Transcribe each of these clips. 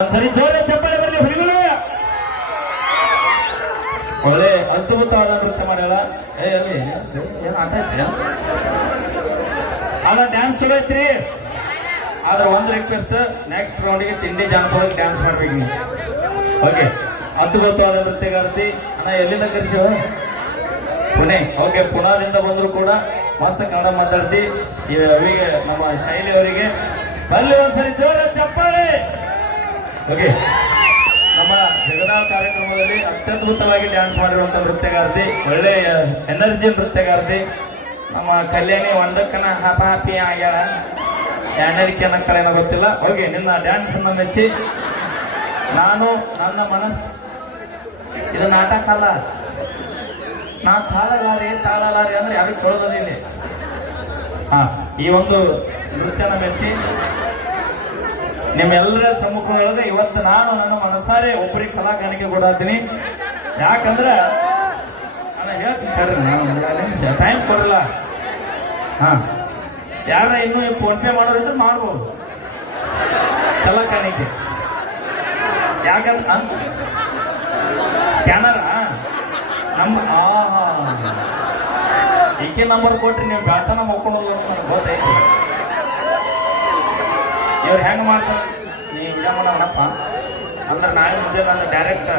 ಸರಿ ಜೋರ ಚಪ್ಪಾಳೆ ಬರಲಿ ಹುಡುಗರು ಒಳ್ಳೆ ಅದ್ಭುತವಾದ ನೃತ್ಯ ಮಾಡ್ಯಾಳ. ಏ, ಅಲ್ಲಿ ಏನು ಆಟ ಅಲ್ಲ ಡ್ಯಾನ್ಸ್ ಚಲೋ ಐತ್ರಿ. ಆದ್ರೆ ಒಂದು ರಿಕ್ವೆಸ್ಟ್ ನೆಕ್ಸ್ಟ್ ರೌಂಡಿಗೆ ತಿಂಡಿ ಜಾನಪದ ಡ್ಯಾನ್ಸ್ ಮಾಡ್ಬೇಕು ನೀವು. ಓಕೆ ಅದ್ಭುತವಾದ ನೃತ್ಯಗಾರ್ತಿ. ಅಣ್ಣ, ಎಲ್ಲಿಂದ ಕರೆಸಿವ ಪುಣೆ. ಓಕೆ ಪುಣಾದಿಂದ ಬಂದ್ರು ಕೂಡ ಮಸ್ತ್ ಕನ್ನಡ ಮಾತಾಡ್ತಿ. ಅವಿಗೆ ನಮ್ಮ ಶೈಲಿ ಅವರಿಗೆ ಬಲ್ಲಿ ಒಂದ್ಸರಿ ಜೋರ ಚಪ್ಪಾಳೆ. ಓಕೆ ನಮ್ಮ ಜಗನ್ನಾಥ ಕಾರ್ಯಕ್ರಮದಲ್ಲಿ ಅತ್ಯದ್ಭುತವಾಗಿ ಡ್ಯಾನ್ಸ್ ಮಾಡಿರುವಂಥ ನೃತ್ಯಗಾರ್ತಿ ಒಳ್ಳೆಯ ಎನರ್ಜಿ ನೃತ್ಯಗಾರ್ತಿ, ನಮ್ಮ ಕಲ್ಯಾಣಿ ಒಂದಕ್ಕನ ಹಾಪ ಹ್ಯಾಪಿ ಆಗ್ಯಾಳ. ಎರಡನೇದಕ್ಕೆ ಅನ್ನಕ್ಕಳೇನೋ ಗೊತ್ತಿಲ್ಲ. ಓಕೆ ನಿನ್ನ ಡ್ಯಾನ್ಸ್ ಅನ್ನ ಮೆಚ್ಚಿ. ನಾನು ನನ್ನ ಮನಸ್ ಇದು ನಾಟಕ ಅಲ್ಲ. ನಾ ತಾಳಲಾರಿ ತಾಳಲಾರಿ ಅಂದ್ರೆ ಯಾರು ಕೇಳೋದಿಲ್ಲ ಹಾ, ಈ ಒಂದು ನೃತ್ಯನ ಮೆಚ್ಚಿ ನಿಮ್ಮೆಲ್ಲರ ಸಮ್ಮುಖದೊಳಗೆ ಇವತ್ತು ನಾನು ನನ್ನ ಮನಸಾರೆ ಒಬ್ಬರಿಗೆ ಕಲಾಕಾರಿಕೆ ಕೊಡತ್ತೀನಿ ಯಾಕಂದ್ರೆ ನಾನು ಹೇಳ್ತೀನಿ ಟೈಮ್ ಕೊಡಲ್ಲ. ಹಾ. ಯಾರ ಇನ್ನೂ ಫೋನ್ ಪೇ ಮಾಡೋದಿದ್ರೆ ಮಾಡ್ಬೋದು. ಕಲಾಕಾರಿಕೆ ಯಾಕಂದ್ರೆ ಸ್ಕ್ಯಾನರ ನಮ್ಮ ಆಹಾ ಈಕೆ ನಂಬರ್ ಕೊಟ್ರಿ, ನೀವು ಬ್ಯಾಟನ ಮಕ್ಕೊಂಡು ನನಗೆ ಗೊತ್ತೈತಿ. ಇವ್ರು ಹೆಂಗ್ ಮಾಡ್ತಾರೆ? ವಿಡಿಯೋ ಮಾಡೋಣಪ್ಪ ಅಂದ್ರೆ ನಾಳೆ ಮುಂದೆ ನಾನು ಡೈರೆಕ್ಟ್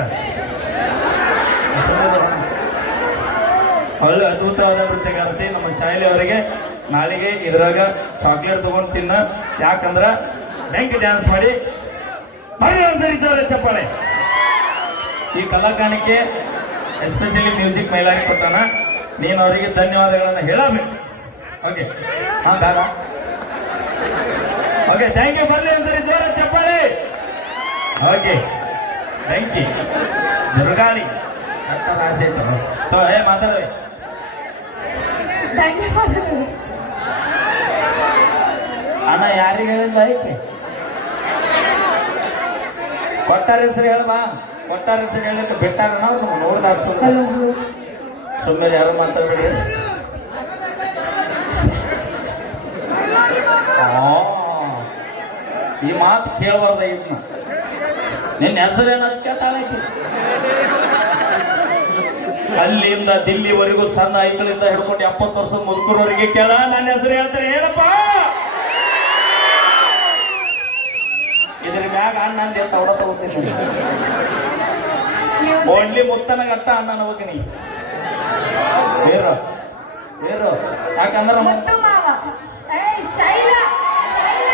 ಒಳ್ಳೆ ಅದ್ಭುತವಾದ ನೃತ್ಯಗಾರ್ತಿ ನಮ್ಮ ಶಾಲೆ ಅವರಿಗೆ. ನಾಳೆಗೆ ಇದ್ರಾಗ ಚಾಕ್ಲೇಟ್ ತಗೊಂಡು ತಿನ್ನ. ಯಾಕಂದ್ರ ಬೆಂಕಿ ಡ್ಯಾನ್ಸ್ ಮಾಡಿ ಬರೀ ಒಂದ್ಸರಿ ಜೋರ ಚಪ್ಪಾಳೆ. ಈ ಕಲಾಕಾಣಿಕೆ ಎಸ್ಪೆಷಲಿ ಮ್ಯೂಸಿಕ್ ಮೈಲಾಗಿ ಕೊಟ್ಟಾನ ನೀನು ಅವರಿಗೆ ಧನ್ಯವಾದಗಳನ್ನ ಹೇಳಬೇಕು. ಓಕೆ ಹಾ, ದಾದಾ. ಓಕೆ ಥ್ಯಾಂಕ್ ಯು ಬರಲಿ ಚಪ್ಪಾಳೆ ಓಕೆ ಯು ದುರ್ಗಾಳಿ ಅರ್ಥದ ಆಸೆ ತೋ ಏ ಮಾತಾಡವೆ ಧನ್ಯವಾದಗಳು. ಅಣ್ಣ ಯಾರಿಗೆ ಹೇಳಿಲ್ಲ ಐಕೆ ಕೊಟ್ಟಾರ ಹೆಸರು ಹೇಳಮ್ಮ ಕೊಟ್ಟಾರ ಹೆಸರು ಹೇಳಕ್ಕೆ ಬಿಟ್ಟಾರ ನಾವು ನೋಡ್ದಾಗ ಸುಮ್ಮನೆ ಯಾರು ಮಾತಾಡ್ಬೇಡಿ. ಈ ಮಾತು ಕೇಳಬಾರ್ದ ಇದನ್ನ ನಿನ್ನ ಹೆಸರು ಕೇಳ್ತಾಳೆ ಅಲ್ಲಿಂದ ದಿಲ್ಲಿವರೆಗೂ ಸಣ್ಣ ಐಕಳಿಂದ ಹಿಡ್ಕೊಂಡು ಎಪ್ಪತ್ತು ವರ್ಷ ಮುದುಕರವರೆಗೆ ಕೇಳ, ನನ್ನ ಹೆಸರು ಹೇಳ್ತಾರೆ, ಏನಪ್ಪ? ಇದ್ರ ಮ್ಯಾಗ ಅಣ್ಣ ತವಡ ತಗೋತೀನಿ ಓನ್ಲಿ ಮುತ್ತನ ಗಟ್ಟ ಅಣ್ಣ ಹೋಗಿನಿ ಬೇರು ಬೇರು. ಯಾಕಂದ್ರೆ ಮುತ್ತು ಮಾವ ಏಯ್ ಶೈಲ ಶೈಲ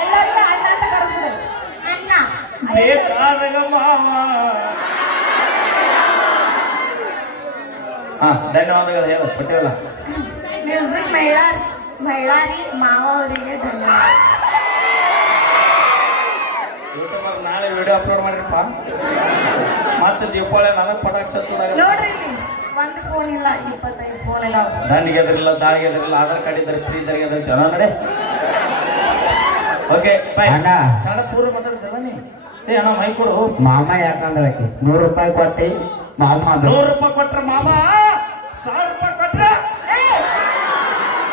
ಎಲ್ಲರಿಗೂ ಅಣ್ಣ ಅಂತ ಕರೆದ್ರು ಅಣ್ಣ ಬೇಕಾದಾಗ ಮಾವ ಹಾ ಧನ್ಯವಾದಗಳು ಹೇಳ ಪಟೇಲ ಮ್ಯೂಸಿಕ್ ಮಹಿಳಾ ಮಹಿಳಾರಿ ಮಾವ ಅವರಿಗೆ ಧನ್ಯವಾದ. ಯೂಟ್ಯೂಬರ್ ನಾಳೆ ವಿಡಿಯೋ ಅಪ್ಲೋಡ್ ಮಾಡಿರಪ್ಪ. ಮತ್ತೆ ದೀಪಾವಳಿ ನನಗೆ ಪಟಾಕ್ಷ ಹಚ್ಚೋದಾಗ ನೋಡ್ರಿ ಇಲ್ಲಿ, ಒಂದು ಫೋನ್ ಇಲ್ಲ ಇಪ್ಪತ್ತೈದು ಫೋನ್ ಇಲ್ಲ ನನಗೆ ಎದ್ರಿಲ್ಲ ದಾರಿಗೆ ಎದ್ರಿಲ್ಲ ಆಧಾರ್ ಕಾರ್ಡ್ ಇದ್ರೆ ಫ್ರೀ ಇದ್ದಾರೆ ಎದ್ರಿ ಜನ ನಡೆ. ಓಕೆ ಬಾಯ್ ಅಣ್ಣ. ಕನ್ನಡ ಪೂರ್ವ ಮಾತಾಡ್ತಿಲ್ಲ ನೀ? ಏ ಅಣ್ಣ ಮೈ ಕೊಡು. ಮಾಮ ಯಾಕಂದ್ರೆ ನೂರು ರೂಪಾಯಿ ಕೊಟ್ಟಿ ಮಾಮ ಅಂದ್ರು ನೂರು ರೂಪಾಯಿ ಕೊಟ್ರ ಮಾಮ? ಸಾವಿರ ರೂಪಾಯಿ ಕೊಟ್ರ?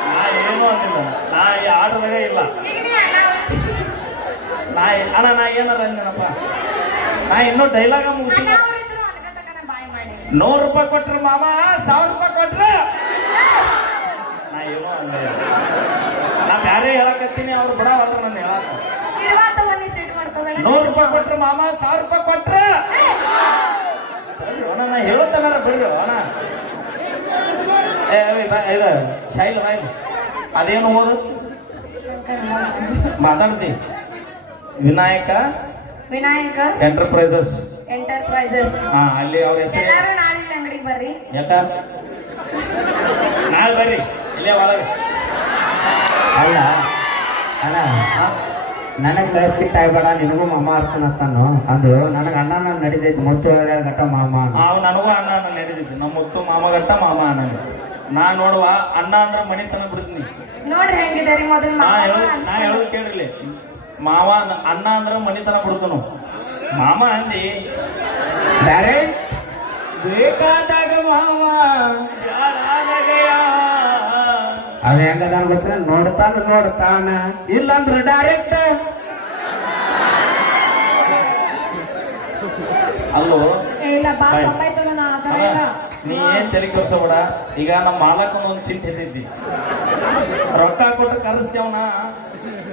ನಾ ಏನು ಅಂದಿಲ್ಲ. ನಾ ಈ ಆಟದಾಗ ಇಲ್ಲ. ನೀ ಅಣ್ಣ ನಾ ಅಣ್ಣ ನಾ ಏನಾರ ಅಂದಿನಪ್ಪ? ನಾ ಇನ್ನೂ ಡೈಲಾಗ ಮುಗಿಸಿಲ್ಲ ನೂರು ರೂಪಾಯಿ ಕೊಟ್ರ ಮಾಮ? ಸಾವಿರ ರೂಪಾಯಿ ಕೊಟ್ರ? ನಾ ಏನೋ ಅಂದಿಲ್ಲ. ನಾ ಬ್ಯಾರೆ ಹೇಳಕತ್ತೀನಿ ಅವ್ರು ಬಿಡವಲ್ರ ನನ್ನ ಹೇಳಕ. ನೂರು ರೂಪಾಯಿ ಕೊಟ್ರ ಮಾಮ ಸಾವಿರ ರೂಪಾಯಿ ಕೊಟ್ರ. ನಾ ಹೇಳುತ್ತಾನ ಬಿಡ್ರಿ ಅಣ್ಣ ಇದು ಶೈಲ ಬಾಯ್ ಅದೇನು ಓದು? ಮಾತಾಡ್ತಿ. ವಿನಾಯಕ ವಿನಾಯಕ ಎಂಟರ್ಪ್ರೈಸಸ್. ಎಂಟರ್ಪ್ರೈಸಸ್. ಹಾ ಅಲ್ಲಿ ಅವ್ರ ಹೆಸರು ಎಲ್ಲಾರು ನಾಳೆ ಅಂಗಡಿಗೆ ಬರ್ರಿ. ಯಾಕ? ನಾಳೆ ಬರ್ರಿ. ಇಲ್ಲೇ ಒಳಗೆ. ಅಲ್ಲ ಅಣ್ಣ ನನಗ್ ಸಿಟ್ ಬೇಡ ನಿನಗೂ ಮಾಮ ಅರ್ಥನತ್ತಾನು ಅದು ನನಗ ಅಣ್ಣ ನಡಿದೈತಿ ಮೊತ್ತು ಹೇಳ್ಯಾರ ಗಟ್ಟ ಮಾಮ ನನಗೂ ಅಣ್ಣ ನಮ್ಮ ಮಾಮ ಗಟ್ಟ ಮಾಮ ಅಣ್ಣ ನಾ ನೋಡುವ ಅಣ್ಣ ಅಂದ್ರೆ ಮನೆ ತನ ಬಿಡ್ತೀನಿ. ನೋಡ್ರಿ ಹೆಂಗಿದ್ದಾರೆ ಮೊದಲು ನಾ ಹೇಳು ನಾ ಹೇಳು ಹೇಳೋದು ಕೇಳಿರ್ಲಿ. ಮಾವ ಅಣ್ಣ ಅಂದ್ರೆ ಮನೆ ತನ ಬಿಡ್ತನು. ಮಾಮ ಅಂದಿ. ಬ್ಯಾರೆ? ಬೇಕಾದಾಗ ಮಾವ? ಅವ ಹೆಂಗದ ಗೊತ್ತ ನೋಡ್ತಾನ ನೋಡ್ತಾನ. ಇಲ್ಲಂದ್ರ ಡೈರೆಕ್ಟ್ ಅಲ್ಲೋ ಏ, ಇಲ್ಲ ಬಾ ಬಾಯ್. ತಪ್ಪಾಯ್ತು ನನ್ನ ಆ ಥರ ಅಲ್ಲ, ಇಲ್ಲ ನೀ ಏನ್ ತಲೆ ಕೆಡ್ಸೋಬೇಡ ಈಗ ನಮ್ಮ ಮಾಲಕನ ಒಂದು ಚಿಂತೆ ಇದ್ದಿದ್ದಿ ರೊಕ್ಕ ಕೊಟ್ಟು ಕರೆಸ್ತೇವನ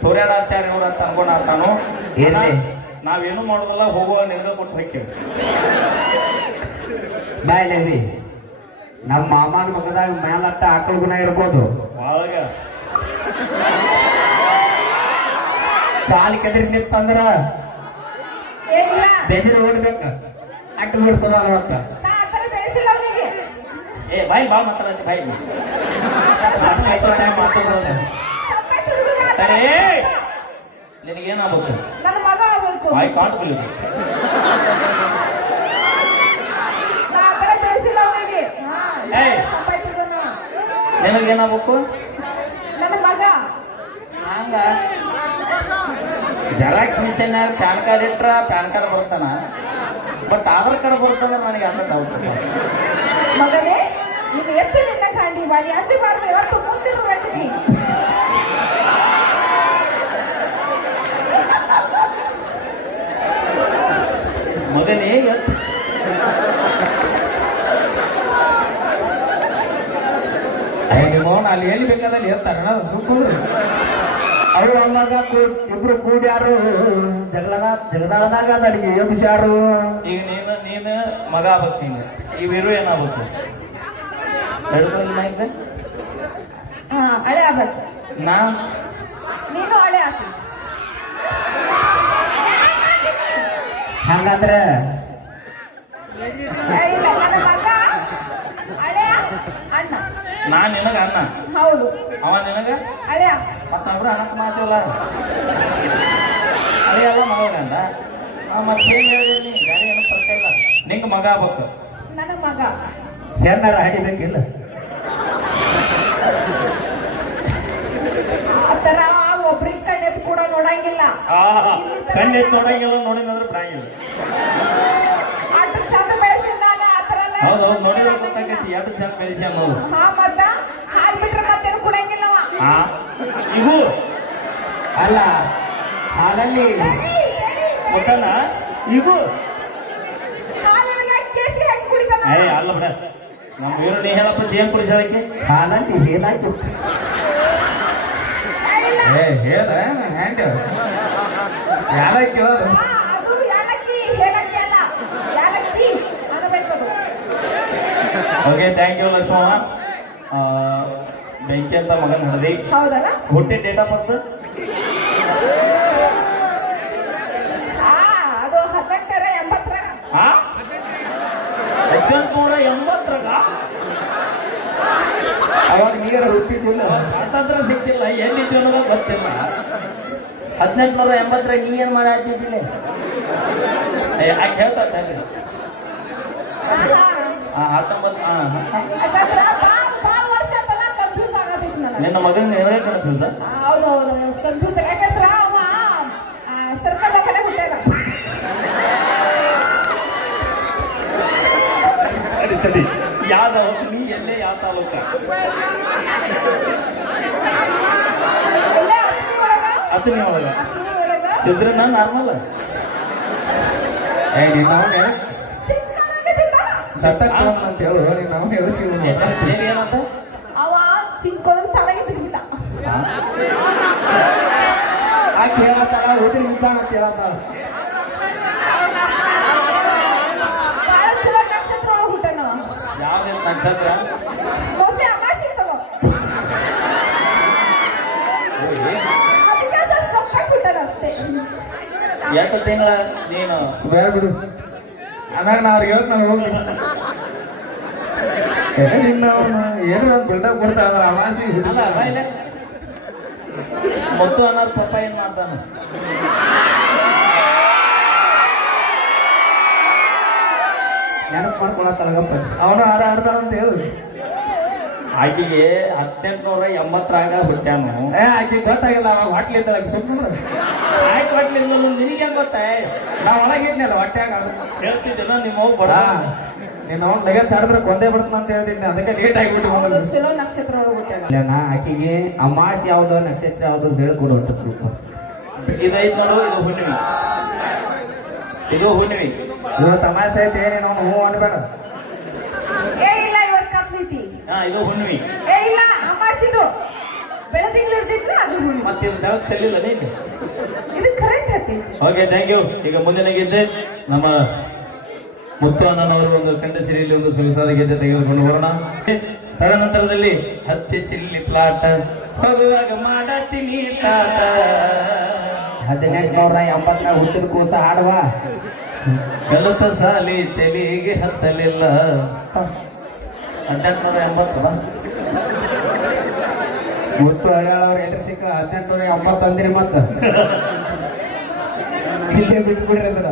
ತೋರ್ಯಾಡ ಅಂತಾರ ಇವ್ರ ಅಂತ ಅನ್ಕೊಂಡ್ ನಾವೇನು ಮಾಡೋದಲ್ಲ ಹೋಗುವ ನಿನಗ ಕೊಟ್ಟು ಹೋಗ್ತೇವೆ. ಬಾಯ್ ಲೇವಿ ನಮ್ಮ ಮಾಮನ ಮಗದಾಗ ಮೇಲಟ್ಟ ಆಕಳ ಗುಣ ಇರ್ಬೋದು. ಒಳಗ. ಸಾಲಿ ಕದ್ರಿ ನಿಂತಂದ್ರ ಬೆದಿರು ಓಡ್ಬೇಕ. ಅಡ್ಡ ಥರ ಬೆಳೆಸಿಲ್ಲ ಏ ಬಾಯ್ ಬಾ ಮಾತಾಡತ್ತಿ ಬಾಯ್. ಇಲ್ಲ. ನಿನಗೇನಾಗ್ಬೇಕು? ನನ್ನ ಮಗ ಆಗ್ಬೇಕು. ಬಾಯ್ ಕಾಣ್ಕೊಳ್ಳಿ. ನಿನಗೇನಾಗ್ಬೇಕು? ನನ್ನ ಮಗ. ಹಂಗ? ಜೆರಾಕ್ಸ್ ಮಿಷನ್ ಪ್ಯಾನ್ ಕಾರ್ಡ್ ಇಟ್ರ ಪ್ಯಾನ್ ಕಾರ್ಡ್ ಬರ್ತಾನ ಬಟ್ ಆಧಾರ್ ಕಾರ್ಡ್ ಬರ್ತಂದ್ರೆ ನನಗೆ ಅನ್ನ ಡೌಟ್ ಮಗನೇ ನೀನು ಎತ್ತು ನಿನ್ನ ಕಾಂಡಿ ಮಾಡಿ ಅಜ್ಜಿ ಬಾರ್ದು ಇವತ್ತು ಮುಂದಿರ್ಬೇಕು ನೀ ಮಗನೇ ಎತ್ ಅಲ್ಲಿ ಎಲ್ಲಿ ಬೇಕಾದಲ್ಲಿ ಎತ್ತಾರ ಸುಕ್ಕುಂದ್ರಿ ಅವ್ರು ಅವಾಗ ಇಬ್ರು ಕೂಡ್ಯಾರು. ಜಗಳದ ಜಗದಾಳದಾಗ ನನಗೆ ಎಬ್ಸ್ಯಾರು ಈಗ ನೀನು ನೀನು ಮಗ ಬರ್ತೀನಿ ನೀನು. ಇವಿರು ಏನಾಗ್ಬೇಕು? ಹಿಡ್ಕೊಂಡು ನಾಯ್ಕ ಹಾ ಹಳೆ ಆಗ್ಬೇಕು. ನಾ? ನೀನು ಹಳೆ ಹಂಗಂದ್ರೆ ಇಲ್ಲ ನನ್ನ ಮಗ ಹಳೆ ಅಣ್ಣ ನಾ ನಿನಗ ಅನ್ನ. ಹೌದು. ಅವ ನಿನಗ? ಹಳೆ ಮತ್ತೊಬ್ರು ಅನ್ನ ಮಾತಿಲ್ಲ ಅದೇ ಅಲ್ಲ ಮತ್ತೆ ಗಾಡಿ ಏನು ನಿಂಗೆ ಮಗ ಆಗ್ಬೇಕು. ನನ್ನ ಮಗ. ಏನಾರ ಹಡಿಬೇಕಿಲ್ಲ ಒಬ್ರಿಗೆ ಕಣ್ಣೆತ್ ಕೂಡ ನೋಡಂಗಿಲ್ಲ. ಆ ಕಣ್ಣೆತ್ತು ನೋಡಂಗಿಲ್ಲ ನೋಡಿದ್ರೆ ಪ್ರಾಣಿ ಚಂದ ಬೆಳೆಸಿದ ನಾನು ಆ ಥರ ಎಲ್ಲ ಹೌದು ಹೌದು ನೋಡಿದ್ರೆ ಗೊತ್ತಾಗೈತಿ ಎಷ್ಟು ಚಂದ ಕಲಿಸಿ ಅನ್ನೋದು ಹಾ ಮತ್ತ? ಹಾಲ್ ಬಿಟ್ರೆ ಮತ್ತೇನು ಕುಡಂಗಿಲ್ಲವ ಹಾ ಇವು. ಅಲ್ಲ ಹಾಲಲ್ಲಿ ಒಟ್ಟಲ್ಲ ಇವು. ಏ ಅಲ್ಲ ಬಿಡ. ನಮ್ಮ ಇವ್ರು ನೀ ಹೇಳಪ್ಪ ಜೇನ್ ಕುಡಿಸೋದಕ್ಕೆ ಹಾಲಲ್ಲಿ ಏನಾಯ್ತು ಇಲ್ಲ. ಏ ಹೇಳ ಹ್ಯಾಂಡ್. ಯಾಲಕ್ಕಿ ಆ, ಅದು ಯಾಲಕ್ಕಿ ಏಲಕ್ಕಿ ಅಲ್ಲ ಯಾಲಕ್ಕಿ ಅನ್ನಬೇಕು ಅದು ಓಕೆ ಥ್ಯಾಂಕ್ ಯು ಲಕ್ಷ್ಮಣ ಬೆಂಕಿ ಅಂತ ಮಗನ ಹಳದಿ. ಹೌದಲ್ಲ? ಹುಟ್ಟಿ ಡೇಟ್ ಆಫ್ ಬರ್ತ್ ಆ ಅದು ಹದಿನೆಂಟರ ಎಂಬತ್ತರ. ಹಾ ಹದಿನೆಂಟುನೂರ ಎಂಬತ್ತರಾಗ ಅವಾಗ ನೀರು ಹುಟ್ಟಿದ್ದಿಲ್ಲ. ಸ್ವಾತಂತ್ರ್ಯ ಸಿಕ್ತಿಲ್ಲ ಎಲ್ಲಿದ್ವಿ ಅನ್ನೋದು ಗೊತ್ತಿಲ್ಲ. ಹದಿನೆಂಟುನೂರ ಎಂಬತ್ತರಾಗ ನೀ ಏನ್ ಮಾಡಿ ಹಾಕಿದ್ದಿಲ್ಲ ಯಾಕೆ ಹೇಳ್ತಾ ಇದ್ದಾಳೆ. ಆ ಹತ್ತೊಂಬತ್ತು ನಿನ್ನ ಮಗನ ಏನೇ ಕನ್ಫ್ಯೂಸ್ ಹೌದು ಹೌದು ಕನ್ಫ್ಯೂಸ್ ಯಾಕಂದ್ರ ಅವ ಸರ್ಕಲ್ ಕಡೆ ಹುಟ್ಟಾಗ ಸರಿ ಸರಿ. ಯಾವ ನೀ ಎಲ್ಲೇ ಯಾವ ತಾಲೂಕ? ಒಳಗ? ಅಕ್ಕಿ ಒಳಗ. ಸಿದ್ರನ ನಾರ್ಮಲ್? ಏ ನಿನ್ನ. ಸತತ್ ಅಂತ ಹೇಳು ನಾವು ಹೇಳ್ತೀವಿ ಏನಂತ? ಅವ ಸಿಕ್ಕೊಳಗ್ ತಲೆಗೆ ಬಿದ್ಬಿಟ್ಟ ಆಕೆ ಹೇಳತ್ತಾಳ ಹೋದ್ರಿ ನಿಂತಾನ ಅಂತ ಹೇಳತ್ತಾಳ ಯಾವ್ದು ನಕ್ಷತ್ರ? ಎಷ್ಟು ತಿಂಗಳ ನೀನು. ಬೇರೆ ಬಿಡು. ಅದಾಗ ನಾ ಅವ್ರಿಗೆ ಹೇಳ್ತ ನಿನ್ನ ಏನು ಬಿಲ್ಡಪ್ ಕೊಡ್ತಾಳ ಅವಾಸಿ ಅಲ್ಲ ಇಲ್ಲ. ಮುತ್ತು ಅನ್ನೋದು ಪಪ್ಪ ಏನ್ ಮಾಡ್ತಾನ? ನೆನಪು ಮಾಡ್ಕೊಳತ್ತಲ್ಲ ಅವನು ಆಡ ಆಡ್ತಾನ ಅಂತ ಹೇಳು. ಆಕೆಗೆ ಹದಿನೆಂಟುನೂರ ಎಂಬತ್ತರಾಗ ಹುಟ್ಟ್ಯಾನು ಏ ಆಕೆ ಗೊತ್ತಾಗಿಲ್ಲ ಅವಾಗ ಹೊಟ್ಲಿದ್ದ ಸುಮ್ಮನೆ ಆಯ್ತು ಹೊಟ್ಲಿಂದ ನಿನಗೆ ಗೊತ್ತಾ? ನಾ ಒಳಗಿದ್ನಲ್ಲ ಹೊಟ್ಯಾಗ ಹೇಳ್ತಿದ್ದೆಲ್ಲ ನಿಮ್ಮ ಹೋಗಿ ಬಡ ನೀನು ಅವ್ನು ಲಗೇಜ್ ಹಾಡಿದ್ರೆ ಕೊಂದೇ ಬಿಡ್ತಾನ ಅಂತ ಹೇಳ್ತಿದ್ದೆ ಅದಕ್ಕೆ ಲೇಟ್ ಆಗಿಬಿಟ್ಟು ಚಲೋ ನಕ್ಷತ್ರ ಹುಟ್ಟಾನ ನಾ ಆಕೆಗೆ ಅಮಾಸ್ ಯಾವ್ದು ನಕ್ಷತ್ರ ಯಾವ್ದು ಹೇಳ್ಕೊಡು ಒಟ್ಟು ಸ್ವಲ್ಪ. ಇದೈತ್ ನೋಡು ಇದು ಹುಣ್ಣಿಮೆ. ಇದು ಹುಣ್ಣಿಮೆ. ಇವತ್ತು ತಮಾಷೆ ಐತೆ ಏನೇನು ಹ್ಞೂ ಅನ್ಬೇಡ ಏ ಇಲ್ಲ ಇವತ್ತು ಕಪ್ಲೀತಿ ಹಾ ಇದು ಹುಣ್ಣಿಮೆ. ಏ ಇಲ್ಲ ಅಮಾಸಿದು. ಬೆಳದಿಂಗ್ಳು ಇರ್ತಿದ್ಲ ಅದು ಹುಣ್ಣು. ಮತ್ತೆ ಇದು ಬೆಳಕು ಚೆಲ್ಲಿಲ್ಲ ನೀನು. ಇದು ಕರೆಕ್ಟ್ ಐತಿ ಓಕೆ ಥ್ಯಾಂಕ್ ಯು ಈಗ ಮುಂದಿನ ಗೆದ್ದೆ ನಮ್ಮ ಮುತ್ತು ಅಣ್ಣನವರು ಒಂದು ಕಂಡ ಸಿರಿಯಲ್ಲಿ ಒಂದು ಸೊಗಸಾದ ಗೆದ್ದೆ ತೆಗೆದುಕೊಂಡು ಬರೋಣ. ತದನಂತರದಲ್ಲಿ ಹತ್ತಿ ಚಿಲ್ಲಿ ಪ್ಲಾಟ್ ಹೋಗುವಾಗ ಮಾಡತೀನಿ ಹದಿನೆಂಟುನೂರ ಎಂಬತ್ನಾಗ ಹುಟ್ಟಿದ ಕೂಸ ಹಾಡುವ. ಕಲಿತ ಸಾಲಿ ತೆಲಿಗೆ ಹತ್ತಲಿಲ್ಲ. ಹದಿನೆಂಟುನೂರ ಎಂಬತ್ತು. ಮತ್ತು ಹಳ್ಯಾಳವ್ರು ಎಲ್ರು ಸಿಕ್ಕ ಹದಿನೆಂಟುನೂರ ಎಂಬತ್ತೊಂದ್ರಿ ಮತ್ತ. ಇಲ್ಲೇ ಬಿಟ್ಬಿಡ್ರಿ ಅದನ್ನ